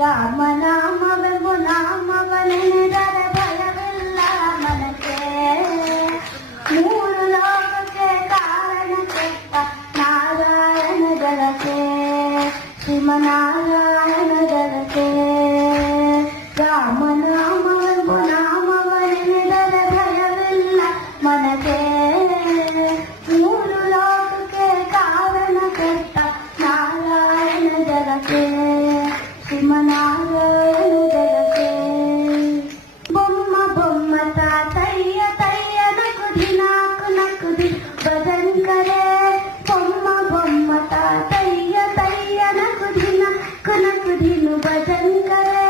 ರಾಮನಾಮವೆಂಬು ನಾಮವನೆನೆದರೆ ಭಯವಿಲ್ಲ ಮನಕ್ಕೆ. ಮೂರು ಲೋಕಕ್ಕೆ ಕಾರಣ ಕೆಟ್ಟ ನಾರಾಯಣ ಜಲಕ್ಕೆ, ಶ್ರೀಮನಾರಾಯಣ ಜಲಕ್ಕೆ. ರಾಮನಾಮವೆಂಬು ನಾಮವನೆನೆದರೆ ಭಯವಿಲ್ಲ ಮನಕ್ಕೆ. ಮೂರು ಲೋಕಕ್ಕೆ ಕಾರಣ ಕೆಟ್ಟ ನಾರಾಯಣ ಜಲಕ್ಕೆ, ಶ್ರೀಮನಾರಾಯಣ ಜಲಕ್ಕೆ. ಬೊಮ್ಮ ಬೊಮ್ಮ ತಾತಯ್ಯ ತಯ್ಯ ನಕುದಿ ನಾಕು ನಕುದಿ ಭಜನ್ ಕರೆ. ಬೊಮ್ಮ ಬೊಮ್ಮ ತಾತಯ್ಯ ತಯ್ಯ ನಕುದಿ ನಾಕು ನಕುದಿನು ಭಜನ್ ಕರೆ.